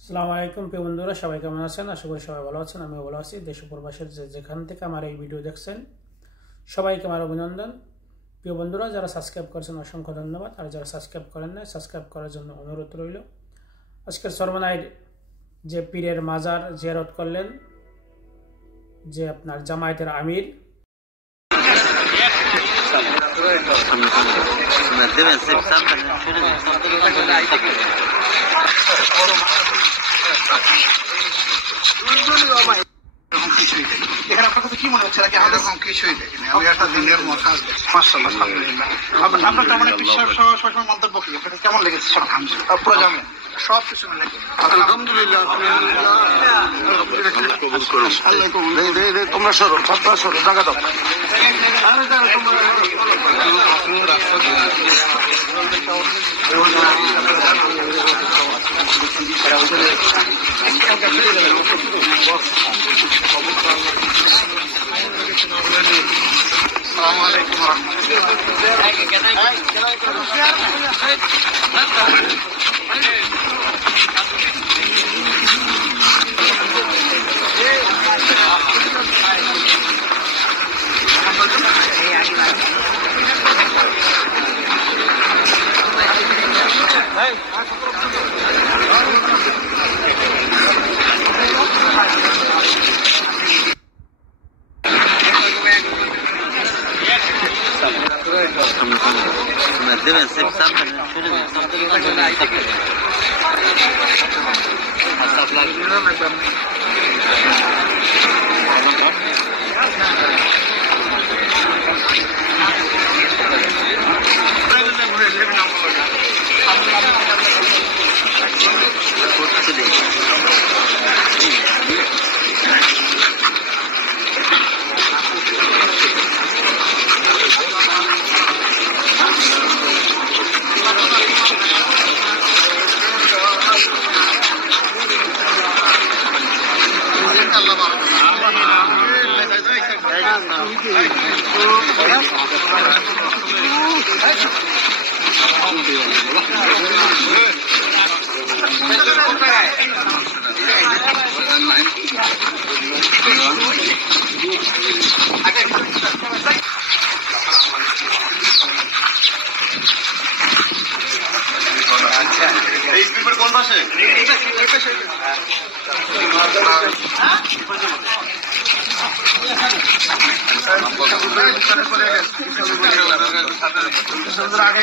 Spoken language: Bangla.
আসসালামু আলাইকুম প্রিয় বন্ধুরা, সবাই কেমন আছেন? আশা করি সবাই ভালো আছেন। আমিও ভালো আছি। দেশ ও প্রবাসের যেখান থেকে আমার এই ভিডিও দেখছেন সবাইকে আমার অভিনন্দন। প্রিয় বন্ধুরা, যারা সাবস্ক্রাইব করেছেন অসংখ্য ধন্যবাদ, আর যারা সাবস্ক্রাইব করেন না সাবস্ক্রাইব করার জন্য অনুরোধ রইল। আজকের চরমনাইয়ের যে পীরের মাজার জিয়ারত করলেন যে আপনার জামায়াতের আমির, এখানে আপনার কাছে কি মনে হচ্ছে নাকি আমাদের কিছুই দেখিনি? আমি একটা দিনের মশা মাশাআল্লাহ আলহামদুলিল্লাহ। আপনার তেমন একটি সবসময় মন্তব্য কি আপনাকে কেমন লেগেছে? আলহামদুলিল্লাহ পুরো জামে সব কিছু মিলে আলহামদুলিল্লাহ কবুল করুন। আল্লাহ কবুল। তোমরা সরো জায়গা দাও। আরে যারা তোমরা السلام عليكم ورحمة deben ser tantas কোন পাশে আগে